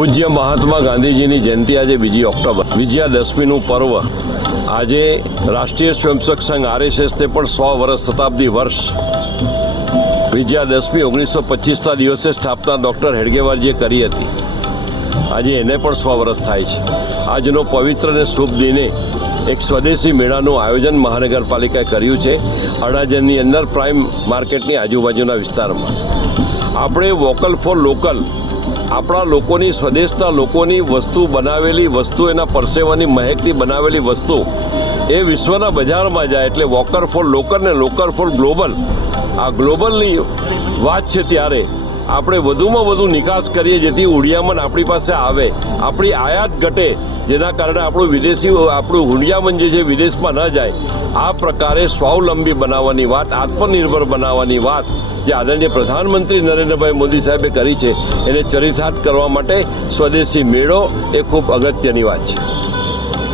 પૂજ્ય મહાત્મા ગાંધીજીની જયંતિ આજે બીજી ઓક્ટોબર. વિજયાદશમીનું પર્વ. આજે રાષ્ટ્રીય સ્વયંસેવક સંઘ આરએસએસને પણ સો વર્ષ શતાબ્દી વર્ષ. વિજયાદશમી ઓગણીસો પચીસના દિવસે સ્થાપના ડૉક્ટર હેડગેવારજીએ કરી હતી. આજે એને પણ સો વર્ષ થાય છે. આજનો પવિત્ર અને શુભ દિને એક સ્વદેશી મેળાનું આયોજન મહાનગરપાલિકાએ કર્યું છે, અડાજણની અંદર પ્રાઇમ માર્કેટની આજુબાજુના વિસ્તારમાં. આપણે વોકલ ફોર લોકલ આપણા લોકોની સ્વદેશના લોકોની વસ્તુ બનાવેલી વસ્તુ, એના પરસેવાની મહેકની બનાવેલી વસ્તુ, એ વિશ્વના બજારમાં જાય એટલે વોકર ફોર લોકલ ને લોકલ ફોર ગ્લોબલ. આ ગ્લોબલની વાત છે ત્યારે આપણે વધુમાં વધુ નિકાસ કરીએ જેથી ઉડિયામન આપણી પાસે આવે. આપણી આયાત ઘટે, જેના કારણે આપણું વિદેશી, આપણું હુંડિયામન જે છે વિદેશમાં ન જાય. આ પ્રકારે સ્વાવલંબી બનાવવાની વાત, આત્મનિર્ભર બનાવવાની વાત જે આદરણીય પ્રધાનમંત્રી નરેન્દ્રભાઈ મોદી સાહેબે કરી છે, એને ચરિતાર્થ કરવા માટે સ્વદેશી મેળો એ ખૂબ અગત્યની વાત છે.